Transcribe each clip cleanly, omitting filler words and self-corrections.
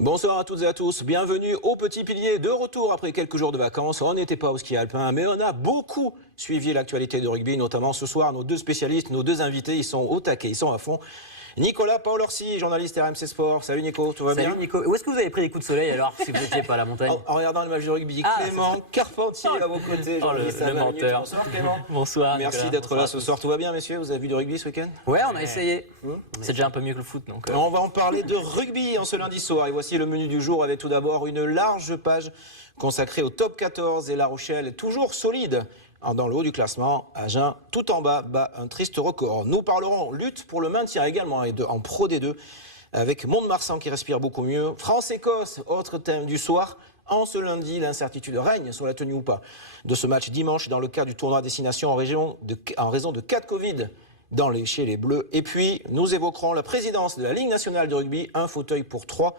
Bonsoir à toutes et à tous, bienvenue au Petit Pilier, de retour après quelques jours de vacances. On n'était pas au ski alpin, mais on a beaucoup suivi l'actualité de rugby, notamment ce soir. Nos deux spécialistes, nos deux invités, ils sont au taquet, ils sont à fond. Nicolas Paolorsi, journaliste RMC Sport. Salut Nico, tout va bien? Salut Nico. Où est-ce que vous avez pris des coups de soleil alors, si vous n'étiez pas à la montagne? En regardant le match de rugby, Clément Carpentier à vos côtés. Le menteur. Bonsoir Clément. Bonsoir. Merci d'être là ce soir. Tout va bien messieurs? Vous avez vu du rugby ce week-end? Ouais, on a essayé. C'est déjà un peu mieux que le foot. Donc, On va en parler de rugby en ce lundi soir. Et voici le menu du jour avec tout d'abord une large page consacrée au top 14. Et La Rochelle est toujours solide dans le haut du classement. Agen, tout en bas, bat un triste record. Nous parlerons lutte pour le maintien également et en Pro D2 avec Mont-de-Marsan qui respire beaucoup mieux. France-Écosse, autre thème du soir. En ce lundi, l'incertitude règne sur la tenue ou pas de ce match dimanche dans le cadre du tournoi Destination en raison de cas de Covid chez les Bleus. Et puis, nous évoquerons la présidence de la Ligue nationale de rugby, un fauteuil pour 3.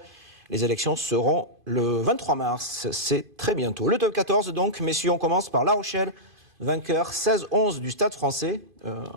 Les élections seront le 23 mars, c'est très bientôt. Le top 14 donc, messieurs, on commence par La Rochelle, vainqueur 16-11 du Stade français.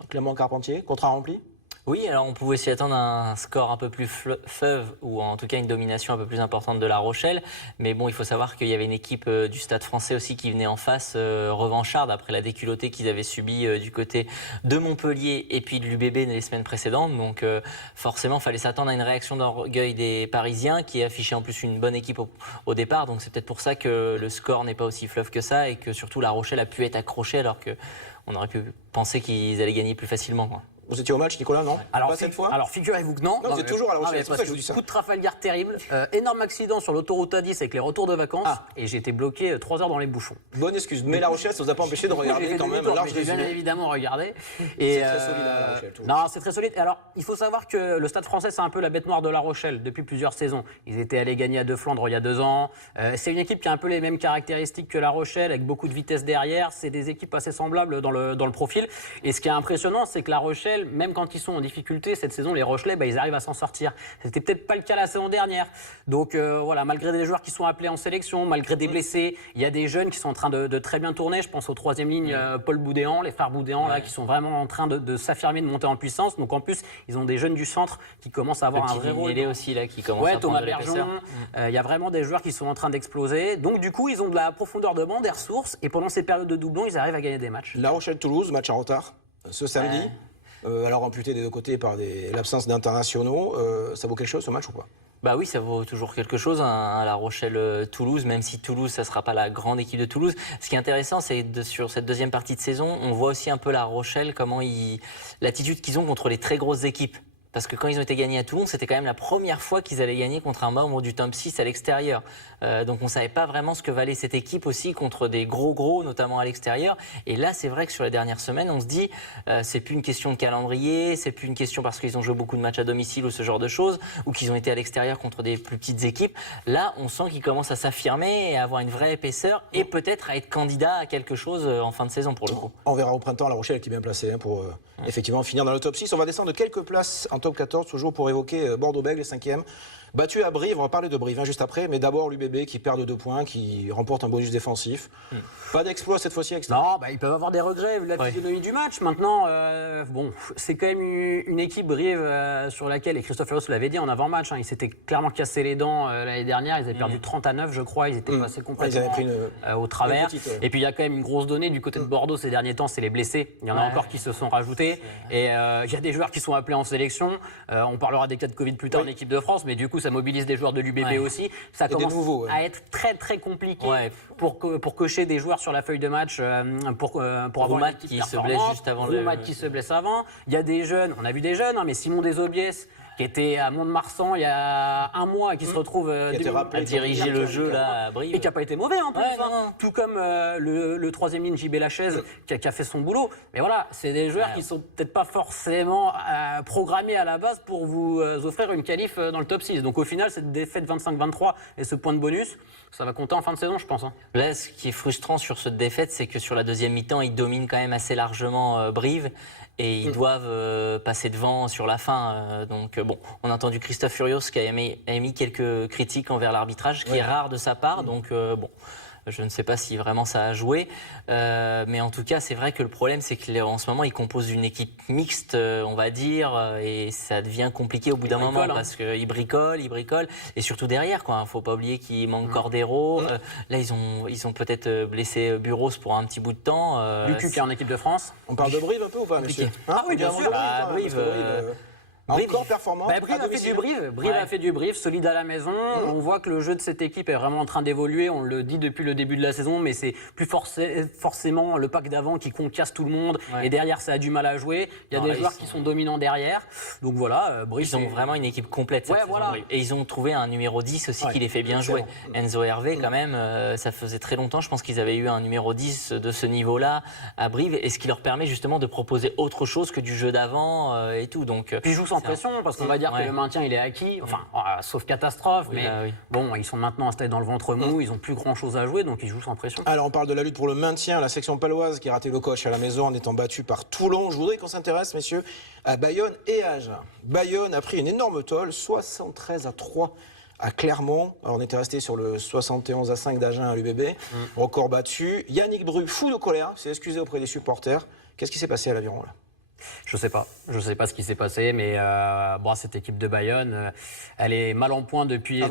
Clément Carpentier, contrat rempli? Oui, alors on pouvait s'y attendre à un score un peu plus feuve ou en tout cas une domination un peu plus importante de La Rochelle. Mais bon, il faut savoir qu'il y avait une équipe du Stade français aussi qui venait en face, revancharde, après la déculottée qu'ils avaient subie du côté de Montpellier et puis de l'UBB les semaines précédentes. Donc forcément, il fallait s'attendre à une réaction d'orgueil des Parisiens qui affichaient en plus une bonne équipe au départ. Donc c'est peut-être pour ça que le score n'est pas aussi fleuve que ça et que surtout La Rochelle a pu être accrochée alors qu'on aurait pu penser qu'ils allaient gagner plus facilement, quoi. Vous étiez au match, Nicolas, non? Alors, pas cette fois? Alors figurez-vous que non. Non, vous êtes toujours à La Rochelle, c'est pour ça que je vous dis ça. Coup de Trafalgar terrible, énorme accident sur l'autoroute A10 avec les retours de vacances et j'ai été bloqué 3 heures dans les bouchons. Bonne excuse, mais La Rochelle, ça vous a pas empêché de regarder quand même un large J'ai bien résumé. évidemment regardé. C'est très solide à La Rochelle. Non, c'est très solide. Alors, il faut savoir que le Stade français, c'est un peu la bête noire de La Rochelle depuis plusieurs saisons. Ils étaient allés gagner à Deux Flandres il y a 2 ans. C'est une équipe qui a un peu les mêmes caractéristiques que La Rochelle, avec beaucoup de vitesse derrière. C'est des équipes assez semblables dans le profil. Et ce qui est impressionnant, c'est que La Rochelle, même quand ils sont en difficulté cette saison, les Rochelais, ils arrivent à s'en sortir. C'était peut-être pas le cas la saison dernière. Donc voilà, malgré des joueurs qui sont appelés en sélection, malgré des blessés, il y a des jeunes qui sont en train de très bien tourner. Je pense aux 3e ligne, Paul Boudéan, les frères Boudéan, là, qui sont vraiment en train de s'affirmer, de monter en puissance. Donc en plus, ils ont des jeunes du centre qui commencent à avoir un vrai rôle. Il est aussi là qui commence à Thomas prendre de l'épaisseur. Bergeron. Il y a vraiment des joueurs qui sont en train d'exploser. Donc du coup, ils ont de la profondeur de banc, des ressources. Et pendant ces périodes de doublons, ils arrivent à gagner des matchs. La Rochelle-Toulouse, match en retard ce samedi. Alors amputé des deux côtés par l'absence d'internationaux, ça vaut quelque chose ce match ou pas? Bah oui, ça vaut toujours quelque chose, La Rochelle-Toulouse, même si Toulouse, ça ne sera pas la grande équipe de Toulouse. Ce qui est intéressant, c'est sur cette deuxième partie de saison, on voit aussi un peu La Rochelle, l'attitude qu'ils ont contre les très grosses équipes. Parce que quand ils ont été gagnés à Toulon, c'était quand même la première fois qu'ils allaient gagner contre un membre du top 6 à l'extérieur. Donc on ne savait pas vraiment ce que valait cette équipe aussi contre des gros, notamment à l'extérieur. Et là, c'est vrai que sur les dernières semaines, on se dit, c'est plus une question de calendrier, c'est plus une question parce qu'ils ont joué beaucoup de matchs à domicile ou ce genre de choses, ou qu'ils ont été à l'extérieur contre des plus petites équipes. Là, on sent qu'ils commencent à s'affirmer et à avoir une vraie épaisseur et peut-être à être candidat à quelque chose en fin de saison pour le coup. On verra au printemps La Rochelle qui est bien placée pour effectivement finir dans le top 6. On va descendre de quelques places en top 14, toujours pour évoquer Bordeaux-Bègles, les 5e. Battu à Brive, on va parler de Brive juste après, mais d'abord l'UBB qui perd de 2 points, qui remporte un bonus défensif. Pas d'exploit cette fois-ci avec ça. Non, ils peuvent avoir des regrets vu la physionomie du match. Maintenant, c'est quand même une équipe Brive sur laquelle, et Christophe Ferros l'avait dit en avant-match, ils s'étaient clairement cassé les dents l'année dernière. Ils avaient perdu 30-9, je crois. Ils étaient passés complètement au travers. Et puis il y a quand même une grosse donnée du côté de Bordeaux ces derniers temps, c'est les blessés. Il y en a encore qui se sont rajoutés. Et il y a des joueurs qui sont appelés en sélection. On parlera des cas de Covid plus tard en équipe de France, mais du coup, ça mobilise des joueurs de l'UBB aussi. Ça commence à être très compliqué pour cocher des joueurs sur la feuille de match pour avoir Roumat qui se blesse juste avant Roumat qui se blesse avant. Il y a des jeunes, on a vu des jeunes, mais Simon Desobies qui était à Mont-de-Marsan il y a 1 mois et qui se retrouve à diriger le jeu là à Brive. Et qui n'a pas été mauvais en plus. Tout comme le 3e ligne JB Lachaise qui a fait son boulot. Mais voilà, c'est des joueurs qui sont peut-être pas forcément programmés à la base pour vous offrir une qualif dans le top 6. Donc au final, cette défaite 25-23 et ce point de bonus, ça va compter en fin de saison, je pense. Là, ce qui est frustrant sur cette défaite, c'est que sur la deuxième mi-temps, ils dominent quand même assez largement Brive. Et ils doivent passer devant sur la fin. Donc bon, on a entendu Christophe Furios qui a émis quelques critiques envers l'arbitrage, qui est rare de sa part. Donc bon, Je ne sais pas si vraiment ça a joué. Mais en tout cas, c'est vrai que le problème, c'est qu'en ce moment, ils composent une équipe mixte, on va dire, et ça devient compliqué au bout d'un moment parce qu'ils bricolent. Et surtout derrière, quoi. Il ne faut pas oublier qu'il manque Cordero. Là, ils ont peut-être blessé Buros pour un petit bout de temps. Lucu qui est en équipe de France. On parle de Brive un peu ou pas, monsieur? Ah oui, bien sûr. Brive, encore performant. Brive a fait du Brive. Brive a fait du Brive, solide à la maison. On voit que le jeu de cette équipe est vraiment en train d'évoluer. On le dit depuis le début de la saison, mais c'est plus forcément le pack d'avant qui concasse tout le monde. Et derrière, ça a du mal à jouer. Il y a des joueurs qui sont dominants derrière. Donc voilà, Brive. Ils ont vraiment une équipe complète cette saison. Et ils ont trouvé un numéro 10 aussi qui les fait bien jouer. Enzo Hervé, quand même, ça faisait très longtemps, je pense qu'ils avaient eu un numéro 10 de ce niveau-là à Brive. Et ce qui leur permet justement de proposer autre chose que du jeu d'avant et tout. Donc, puis ils jouent sans pression, parce qu'on va dire que le maintien il est acquis, enfin sauf catastrophe, mais bon, ils sont maintenant installés dans le ventre mou, ils n'ont plus grand chose à jouer, donc ils jouent sans pression. Alors on parle de la lutte pour le maintien, la section paloise qui a raté le coach à la maison en étant battue par Toulon. Je voudrais qu'on s'intéresse, messieurs, à Bayonne et à Agen. Bayonne a pris une énorme tôle, 73-3 à Clermont. Alors on était resté sur le 71-5 d'Agen à l'UBB, record battu. Yannick Bru, fou de colère, s'est excusé auprès des supporters. Qu'est-ce qui s'est passé à l'Aviron là? Je sais pas ce qui s'est passé, mais cette équipe de Bayonne, elle est mal en point depuis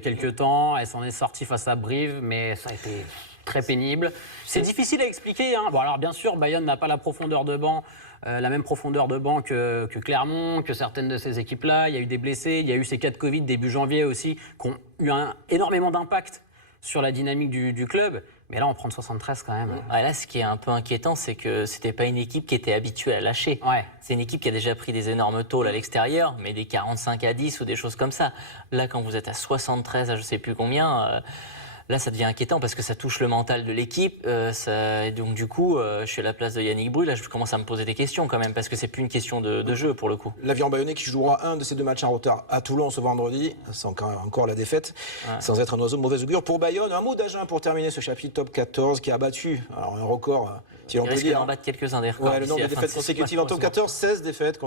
quelques temps. Elle s'en est sortie face à Brive, mais ça a été très pénible. C'est difficile à expliquer. Bon, alors bien sûr, Bayonne n'a pas la profondeur de banc, la même profondeur de banc que Clermont, que certaines de ces équipes-là. Il y a eu des blessés, il y a eu ces cas de Covid début janvier aussi, qui ont eu énormément d'impact sur la dynamique du club. Mais là, on prend 73 quand même. Là, ce qui est un peu inquiétant, c'est que c'était pas une équipe qui était habituée à lâcher. C'est une équipe qui a déjà pris des énormes tôles à l'extérieur, mais des 45-10 ou des choses comme ça. Là, quand vous êtes à 73 à je sais plus combien, là, ça devient inquiétant parce que ça touche le mental de l'équipe. Et donc, du coup, je suis à la place de Yannick Bru. Là, je commence à me poser des questions quand même parce que c'est plus une question de jeu pour le coup. L'Aviron Bayonnais qui jouera un de ces deux matchs en retard à Toulon ce vendredi. C'est encore la défaite, sans être un oiseau de mauvaise augure pour Bayonne. Un mot d'Agen pour terminer ce chapitre top 14 qui a battu un record, si on peut dire. d'en battre quelques-uns des records. Le nombre de défaites consécutives en top 14, 16 défaites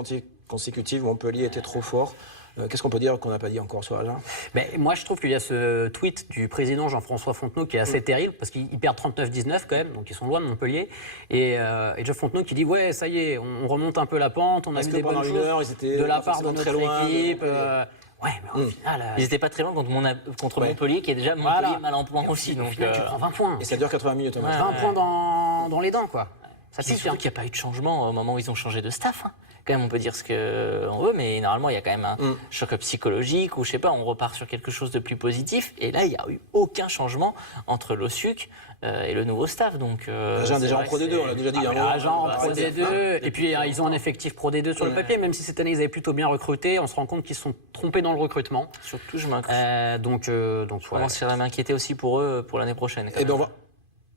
consécutives. Montpellier était trop fort. Qu'est-ce qu'on peut dire qu'on n'a pas dit encore sur Agen? Moi, je trouve qu'il y a ce tweet du président Jean-François Fontenot qui est assez terrible parce qu'ils perdent 39-19 quand même, donc ils sont loin de Montpellier. Et Jean Fontenot qui dit ouais, ça y est, on remonte un peu la pente, on a vu des bonnes choses de la part de notre équipe. Ouais, mais au final, ils n'étaient pas très loin contre Montpellier, qui est déjà Montpellier mal en point aussi. Donc, tu prends 20 points. Et ça dure 80 minutes. 20 points dans les dents, quoi. Ça pique, surtout qu'il n'y a pas eu de changement au moment où ils ont changé de staff. Quand même, on peut dire ce qu'on veut, mais normalement, il y a quand même un choc psychologique ou je sais pas, on repart sur quelque chose de plus positif. Et là, il n'y a eu aucun changement entre l'OSUC et le nouveau staff. Donc, Agen déjà en Pro D2, on l'a déjà dit. Agen en Pro D2, et puis ils ont un effectif Pro D2 sur le papier, même si cette année ils avaient plutôt bien recruté, on se rend compte qu'ils se sont trompés dans le recrutement. Surtout, je m'inquiète. Je commence à m'inquiéter aussi pour eux pour l'année prochaine. Et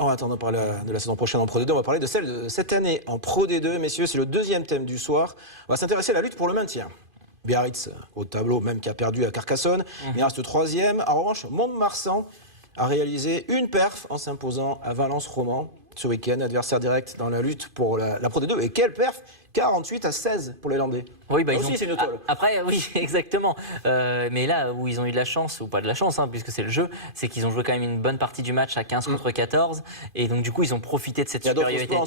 on va attendre de parler de la saison prochaine en Pro D2. On va parler de celle de cette année en Pro D2. Messieurs, c'est le deuxième thème du soir. On va s'intéresser à la lutte pour le maintien. Biarritz, au tableau, même qui a perdu à Carcassonne. Il reste troisième. En revanche, Mont-de-Marsan a réalisé une perf en s'imposant à Valence-Roman ce week-end, adversaire direct dans la lutte pour la Pro D2. Et quelle perf! 48-16 pour les Landais. Oui, c'est une tôle. Après, oui, exactement. Mais là où ils ont eu de la chance, ou pas de la chance, puisque c'est le jeu, c'est qu'ils ont joué quand même une bonne partie du match à 15 contre 14. Et donc, du coup, ils ont profité de cette supériorité.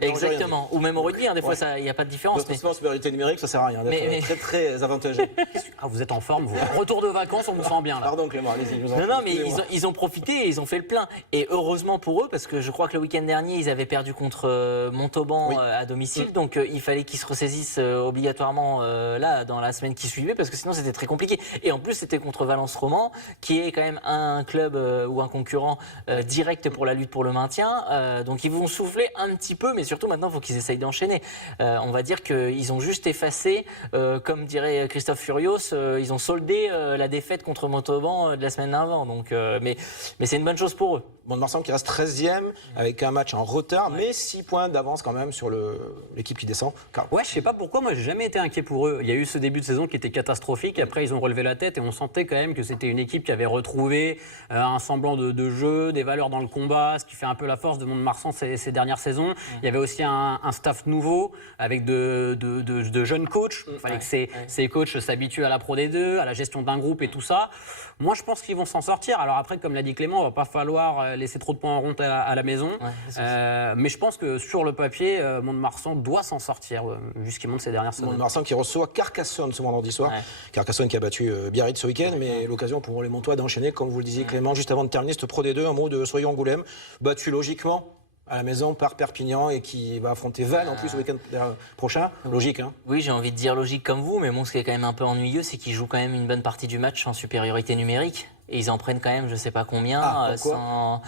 Exactement. Ou même au rugby, des fois, il n'y a pas de différence. D'autres sports en supériorité numérique, ça ne sert à rien. Très, très avantageux. Vous êtes en forme, vous. Retour de vacances, on vous sent bien là. Pardon, Clément, allez-y. Non, mais ils ont profité et ils ont fait le plein. Et heureusement pour eux, parce que je crois que le week-end dernier, ils avaient perdu contre Montauban à domicile. Donc, il fallait qu'ils se ressaisissent obligatoirement là dans la semaine qui suivait parce que sinon c'était très compliqué. Et en plus c'était contre Valence-Roman qui est quand même un club ou un concurrent direct pour la lutte pour le maintien. Donc ils vont souffler un petit peu, mais surtout maintenant il faut qu'ils essayent d'enchaîner. On va dire qu'ils ont juste effacé, comme dirait Christophe Furios, ils ont soldé la défaite contre Montauban de la semaine d'avant. Donc, mais c'est une bonne chose pour eux. Mont-de-Marsan qui reste 13e avec un match en retard, mais 6 points d'avance quand même sur l'équipe qui descend. Ouais, je sais pas pourquoi, moi j'ai jamais été inquiet pour eux. Il y a eu ce début de saison qui était catastrophique, après ils ont relevé la tête et on sentait quand même que c'était une équipe qui avait retrouvé un semblant de jeu, des valeurs dans le combat, ce qui fait un peu la force de Mont-de-Marsan ces dernières saisons. Il y avait aussi un staff nouveau avec de jeunes coachs. Il fallait que ces coachs s'habituent à la Pro D2, à la gestion d'un groupe et tout ça. Moi je pense qu'ils vont s'en sortir. Alors après, comme l'a dit Clément, il va pas falloir laisser trop de points en rond à la maison. Mais je pense que sur le papier, Mont-de-Marsan doit s'en sortir, vu ce qu'il montre ces dernières semaines. Mont-de-Marsan qui reçoit Carcassonne ce vendredi soir. Carcassonne qui a battu Biarritz ce week-end, mais l'occasion pour les Montois d'enchaîner, comme vous le disiez Clément, juste avant de terminer cette Pro D2, un mot de Soyons-Angoulême, battu logiquement à la maison par Perpignan et qui va affronter Vannes en plus le week-end prochain. Logique, hein? Oui, j'ai envie de dire logique comme vous, mais bon, ce qui est quand même un peu ennuyeux, c'est qu'ils jouent quand même une bonne partie du match en supériorité numérique. Et ils en prennent quand même, je sais pas combien, sans...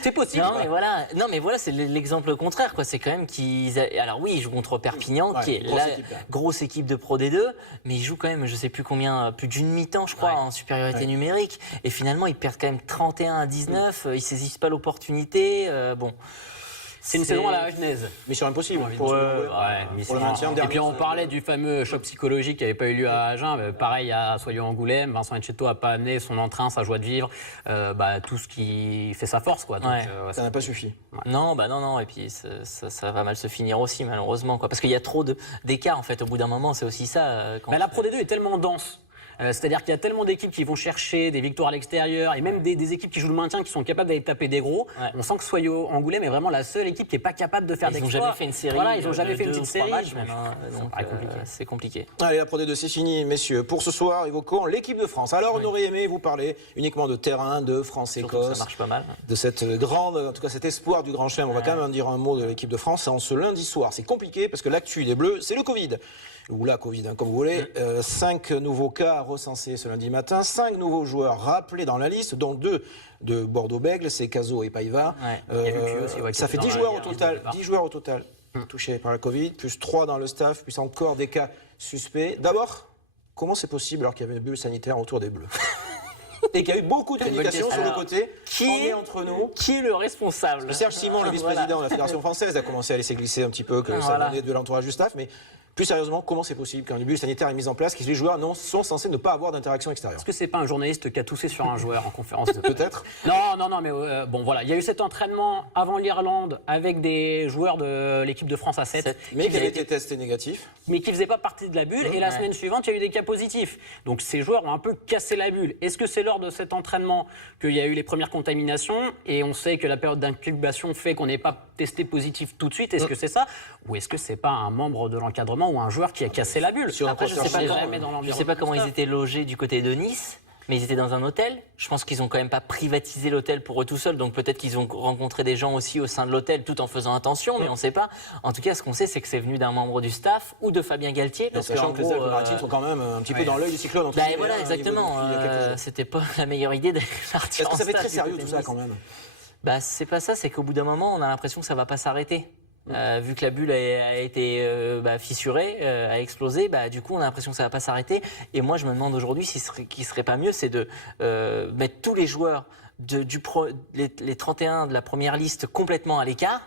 C'est possible. Non, mais voilà, c'est l'exemple contraire, quoi. C'est quand même qu'ils... Alors oui, ils jouent contre Perpignan, qui est la grosse équipe de Pro D2, mais ils jouent quand même, je sais plus combien, plus d'une mi-temps, je crois, en supériorité numérique. Et finalement, ils perdent quand même 31-19, ils saisissent pas l'opportunité. Bon... C'est une saison à la Genèse. Mission impossible. Pour le maintien. Et puis on parlait du fameux choc psychologique qui n'avait pas eu lieu à Agen. Pareil à Soyons-Angoulême, Vincent Etcheto n'a pas amené son entrain, sa joie de vivre, tout ce qui fait sa force, quoi. Donc, ça n'a pas suffi. Non, non. Et puis ça va mal se finir aussi, malheureusement, quoi. Parce qu'il y a trop d'écart, en fait. Au bout d'un moment, c'est aussi ça. Mais la Pro D2 est tellement dense. C'est-à-dire qu'il y a tellement d'équipes qui vont chercher des victoires à l'extérieur et même des équipes qui jouent le maintien qui sont capables d'aller taper des gros. On sent que Soyons-Angoulême est vraiment la seule équipe qui n'est pas capable de faire des exploits. Ils n'ont jamais fait une série. Voilà, ils n'ont jamais fait une petite série. C'est compliqué. Allez, la Pro D2, c'est fini, messieurs. Pour ce soir, évoquons l'équipe de France. Alors, on aurait aimé vous parler uniquement de terrain, de France-Écosse. Ça marche pas mal. De cette grande, en tout cas cet espoir du Grand Chelem. On va quand même en dire un mot de l'équipe de France. En ce lundi soir, c'est compliqué parce que l'actu des Bleus, c'est le Covid. Ou la Covid, comme vous voulez. 5 nouveaux cas recensés ce lundi matin, 5 nouveaux joueurs rappelés dans la liste, dont 2 de Bordeaux-Bègles, c'est Cazot et Paiva. Ça fait 10 joueurs au total, 10 joueurs au total touchés par la Covid, plus 3 dans le staff, plus encore des cas suspects. D'abord, comment c'est possible alors qu'il y avait une bulle sanitaire autour des Bleus et qu'il y a eu beaucoup de communication sur le côté? Qui est entre nous? Qui est le responsable? Serge Simon, le vice-président de la Fédération française, a commencé à laisser glisser un petit peu que ça venait de l'entourage du staff, mais plus sérieusement, comment c'est possible qu'un bulle sanitaire est mis en place, que les joueurs sont censés ne pas avoir d'interaction extérieure? Est-ce que c'est pas un journaliste qui a toussé sur un joueur en conférence de Peut-être. Non, mais bon voilà, il y a eu cet entraînement avant l'Irlande avec des joueurs de l'équipe de France A7. Mais qui avaient été testés négatifs. Mais qui ne faisaient pas partie de la bulle. Et la semaine suivante, il y a eu des cas positifs. Donc ces joueurs ont un peu cassé la bulle. Est-ce que c'est lors de cet entraînement qu'il y a eu les premières contaminations? Et on sait que la période d'incubation fait qu'on n'est pas testé positif tout de suite. Est-ce que c'est ça? Ou est-ce que c'est pas un membre de l'encadrement ou un joueur qui a cassé la bulle? Après, je ne sais pas comment ils étaient logés du côté de Nice, mais ils étaient dans un hôtel. Je pense qu'ils n'ont quand même pas privatisé l'hôtel pour eux tout seuls, donc peut-être qu'ils ont rencontré des gens aussi au sein de l'hôtel tout en faisant attention, mais on ne sait pas. En tout cas, ce qu'on sait, c'est que c'est venu d'un membre du staff ou de Fabien Galtier. Parce sachant que les Alpes-Maritimes sont quand même un petit peu dans l'œil du cyclone. Voilà, exactement. C'était pas la meilleure idée d'aller partir en stade. Ça fait très du sérieux côté tout de ça Nice. quand même. C'est pas ça, c'est qu'au bout d'un moment, on a l'impression que ça va pas s'arrêter. Vu que la bulle a été fissurée, a explosé, du coup on a l'impression que ça ne va pas s'arrêter. Et moi je me demande aujourd'hui ce qui serait pas mieux, c'est de mettre tous les joueurs, les 31 de la première liste complètement à l'écart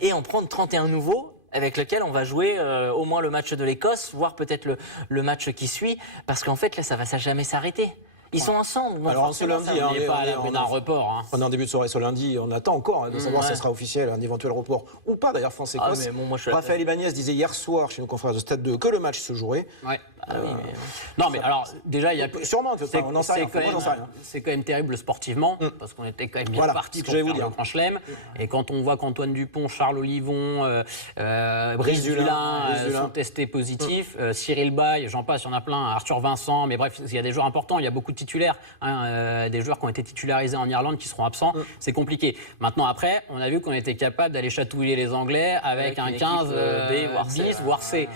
et en prendre 31 nouveaux avec lesquels on va jouer au moins le match de l'Écosse, voire peut-être le match qui suit, parce qu'en fait là ça va jamais s'arrêter. Ils sont ensemble. Alors, ce lundi, on n'est pas à l'abri d'un report. On est en début de soirée ce lundi. On attend encore de savoir si ça sera officiel, un éventuel report ou pas. D'ailleurs, France-Écosse. Raphaël Ibanez disait hier soir chez nos confrères de Stade 2 que le match se jouerait. Non, mais alors, déjà, il y a. Sûrement, on n'en sait rien. C'est quand même terrible sportivement, parce qu'on était quand même bien parti pour faire le Grand Chelem. Et quand on voit qu'Antoine Dupont, Charles Olivon, Brice Dulin sont testés positifs, Cyril Baye, j'en passe, il y en a plein, Arthur Vincent, mais bref, il y a des joueurs importants, il y a beaucoup de titulaires, des joueurs qui ont été titularisés en Irlande qui seront absents, c'est compliqué. Maintenant, après, on a vu qu'on était capable d'aller chatouiller les Anglais avec un 15 B, voire 10, voire C.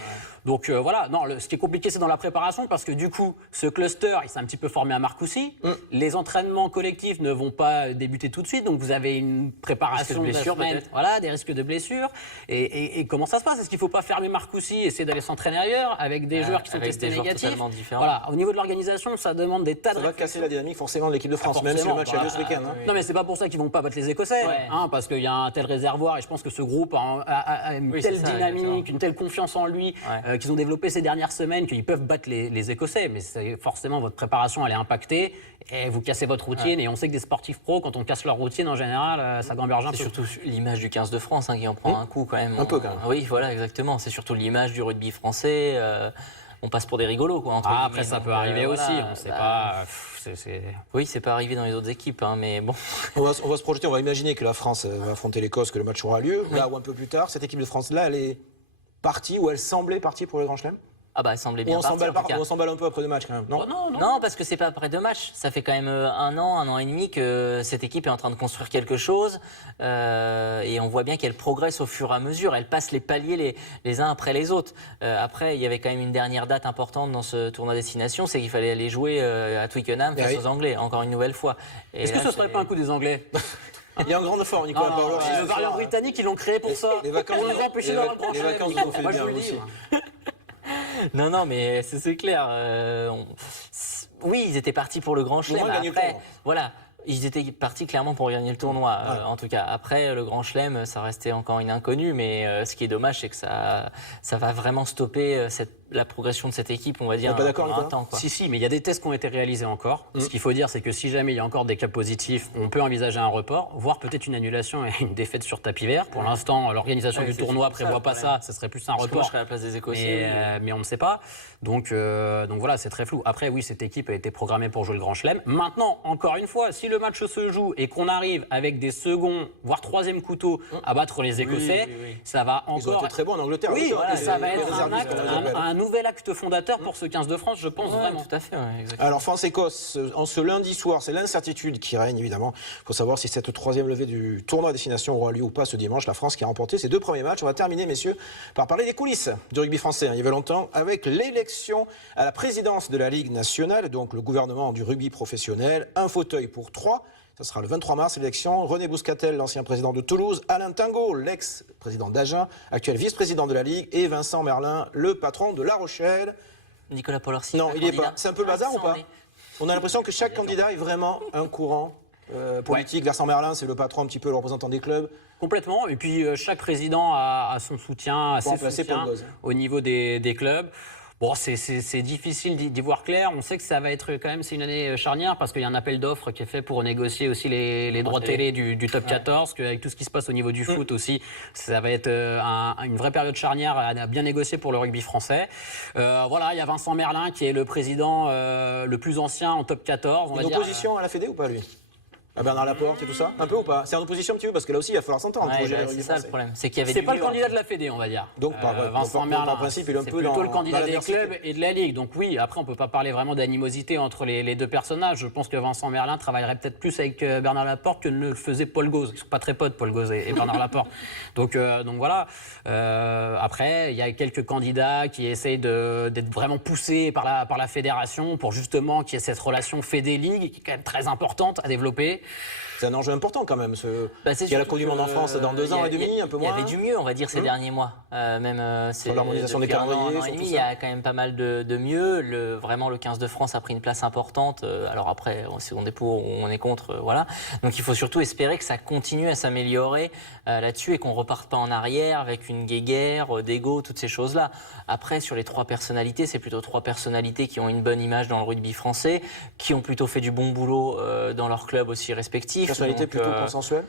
Donc voilà, non, ce qui est compliqué, c'est dans la préparation, parce que du coup, ce cluster, il s'est un petit peu formé à Marcoussis. Les entraînements collectifs ne vont pas débuter tout de suite, donc vous avez une préparation de blessures, voilà, des risques de blessures. Et comment ça se passe? Est-ce qu'il ne faut pas fermer Marcoussis, essayer d'aller s'entraîner ailleurs avec des joueurs qui sont testés négatifs? Voilà, au niveau de l'organisation, ça demande des tas de. Ça va casser la dynamique forcément de l'équipe de France, même si le match a lieu ce week-end. Non, mais c'est pas pour ça qu'ils vont pas battre les Écossais, parce qu'il y a un tel réservoir, et je pense que ce groupe a une telle dynamique, une telle confiance en lui. Qu'ils ont développé ces dernières semaines, qu'ils peuvent battre les Écossais, mais forcément votre préparation elle est impactée et vous cassez votre routine. Et on sait que des sportifs pros, quand on casse leur routine en général, ça gamberge un peu. C'est surtout l'image du 15 de France qui en prend un coup quand même. Un peu quand même. Oui, voilà, exactement. C'est surtout l'image du rugby français. on passe pour des rigolos, quoi. Ah, après, ça peut arriver aussi, on ne sait pas. Oui, c'est pas arrivé dans les autres équipes, hein, mais bon. On va se projeter, on va imaginer que la France va affronter l'Écosse, que le match aura lieu. Là ou un peu plus tard, cette équipe de France-là, elle est partie, ou elle semblait partie pour le Grand Chelem. Ah bah, elle semblait bien on partie, s'emballe un peu après 2 matchs quand même, non? Non, parce que c'est pas après 2 matchs. Ça fait quand même 1 an et demi que cette équipe est en train de construire quelque chose. Et on voit bien qu'elle progresse au fur et à mesure. Elle passe les paliers les uns après les autres. Après, il y avait quand même une dernière date importante dans ce tournoi destination, c'est qu'il fallait aller jouer à Twickenham face aux Anglais, encore une nouvelle fois. Est-ce que ce serait pas un coup des Anglais? Il est en grande forme, Nicolas Paolo. Les variants britanniques, ils l'ont créé pour ça. Les vacances, on les a empêchés d'avoir le Grand Chelem. Les vacances nous ont fait bien aussi. Non, mais c'est clair. Oui, ils étaient partis pour le Grand Chelem. Après, voilà. Ils étaient partis clairement pour gagner le tournoi, en tout cas. Après, le Grand Chelem, ça restait encore une inconnue, mais ce qui est dommage, c'est que ça va vraiment stopper la progression de cette équipe, on va dire, pas d'accord, un temps. Quoi. Si, mais il y a des tests qui ont été réalisés encore. Ce qu'il faut dire, c'est que si jamais il y a encore des cas positifs, on peut envisager un report, voire peut-être une annulation et une défaite sur tapis vert. Pour l'instant, l'organisation du tournoi prévoit pas ça, ce serait plus un report. Moi, je serais à la place des Écossais. Mais on ne sait pas. Donc voilà, c'est très flou. Après, oui, cette équipe a été programmée pour jouer le Grand Chelem. Maintenant, encore une fois, si le match se joue et qu'on arrive avec des seconds, voire troisième couteau à battre les Écossais, ça va encore... Ils ont été très bons en Angleterre. Oui, voilà, ça va être un nouvel acte fondateur pour ce 15 de France, je pense vraiment. Tout à fait, exactement. Alors, France-Écosse, en ce lundi soir, c'est l'incertitude qui règne, évidemment. Il faut savoir si cette 3e levée du tournoi à destination aura lieu ou pas ce dimanche. La France qui a remporté ses 2 premiers matchs. On va terminer, messieurs, par parler des coulisses du rugby français. Il y avait longtemps, avec l'élection à la présidence de la Ligue nationale, donc le gouvernement du rugby professionnel. Un fauteuil pour 3. Ça sera le 23 mars, l'élection. René Bouscatel, l'ancien président de Toulouse. Alain Tingot, l'ex-président d'Agen, actuel vice-président de la Ligue. Et Vincent Merlin, le patron de La Rochelle. Nicolas Paolo-Orsi. Non, il n'y est pas. C'est un peu le bazar ou pas? On a l'impression que chaque candidat est vraiment un courant politique. Vincent Merlin, c'est le patron, un petit peu le représentant des clubs. Complètement. Et puis, chaque président a son soutien, a ses soutiens au niveau des clubs. Bon, c'est difficile d'y voir clair. On sait que ça va être quand même, c'est une année charnière parce qu'il y a un appel d'offres qui est fait pour négocier aussi les droits télé du top 14, qu'avec tout ce qui se passe au niveau du foot aussi, ça va être une vraie période charnière à bien négocier pour le rugby français. Voilà, il y a Vincent Merlin qui est le président le plus ancien en top 14. Une opposition à la Fédé ou pas, lui? À Bernard Laporte et tout ça? Un peu ou pas? C'est en opposition un petit peu parce que là aussi il va falloir s'entendre. C'est ça le problème. C'est qu'il y avait c'est pas le candidat de la Fédé, on va dire. Donc Vincent Merlin, en principe, il est un peu plutôt dans le candidat des l'adversité. clubs et de la Ligue. Donc oui, après on peut pas parler vraiment d'animosité entre les deux personnages. Je pense que Vincent Merlin travaillerait peut-être plus avec Bernard Laporte que ne le faisait Paul Gauze. Ils sont pas très potes, Paul Gauze et Bernard Laporte. Donc voilà. Après, il y a quelques candidats qui essayent d'être vraiment poussés par la fédération pour justement qu'il y ait cette relation Fédé-Ligue qui est quand même très importante à développer. C'est un enjeu important quand même. Il y a la Coupe du Monde en France dans 2 ans et demi, un peu moins. Il y avait du mieux, on va dire, ces derniers mois. Sur l'harmonisation des calendriers, sur tout ça. Il y a quand même pas mal de mieux. Vraiment, le 15 de France a pris une place importante. Alors après, si on est pour ou on est contre, voilà. Donc il faut surtout espérer que ça continue à s'améliorer là-dessus et qu'on ne reparte pas en arrière avec une guéguerre, d'ego, toutes ces choses-là. Après, sur les 3 personnalités, c'est plutôt 3 personnalités qui ont une bonne image dans le rugby français, qui ont plutôt fait du bon boulot dans leur club aussi respectifs. Personnalité plutôt consensuelle?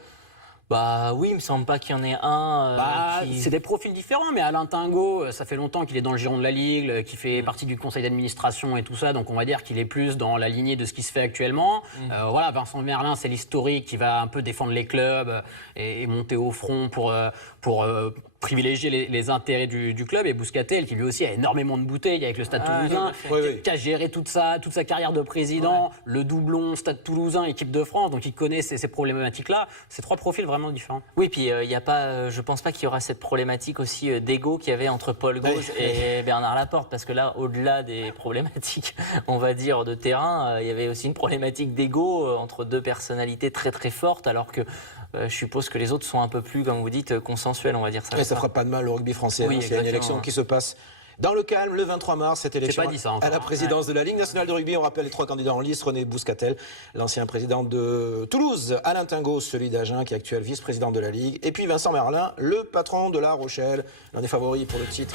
Bah oui, il me semble pas qu'il y en ait un. C'est des profils différents, mais Alain Tingot, ça fait longtemps qu'il est dans le giron de la Ligue, qui fait partie du conseil d'administration et tout ça, donc on va dire qu'il est plus dans la lignée de ce qui se fait actuellement. Voilà, Vincent Merlin, c'est l'historique qui va un peu défendre les clubs et monter au front pour privilégier les intérêts du club, et Bouscatel qui lui aussi a énormément de bouteilles avec le Stade Toulousain, qui a géré toute sa carrière de président, le doublon Stade Toulousain, équipe de France, donc il connaît ces problématiques-là. C'est 3 profils vraiment différents. Oui, puis il y a pas, je pense pas qu'il y aura cette problématique aussi d'ego qu'il y avait entre Paul Gauze et Bernard Laporte, parce que là, au-delà des problématiques, on va dire, de terrain, il y avait aussi une problématique d'ego entre 2 personnalités très très fortes, alors que je suppose que les autres sont un peu plus, comme vous dites, consensuels, on va dire ça. Et ça fera pas de mal au rugby français. Oui, c'est une élection qui se passe dans le calme, le 23 mars, cette élection à la présidence de la Ligue nationale de rugby. On rappelle les 3 candidats en lice. René Bouscatel, l'ancien président de Toulouse. Alain Tingot, celui d'Agen, qui est actuel vice-président de la Ligue. Et puis Vincent Merlin, le patron de La Rochelle. L'un des favoris pour le titre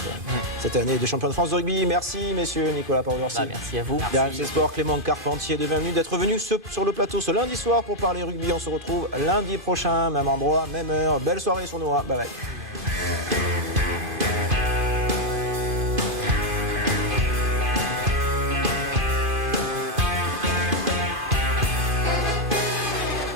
cette année de champion de France de rugby. Merci, messieurs. Nicolas Paolo-Orsi. Merci à vous. RMC Sport, Clément Carpentier, de 20 minutes d'être venu sur le plateau ce lundi soir pour parler rugby. On se retrouve lundi prochain, même endroit, même heure. Belle soirée sur Noah. Bye bye.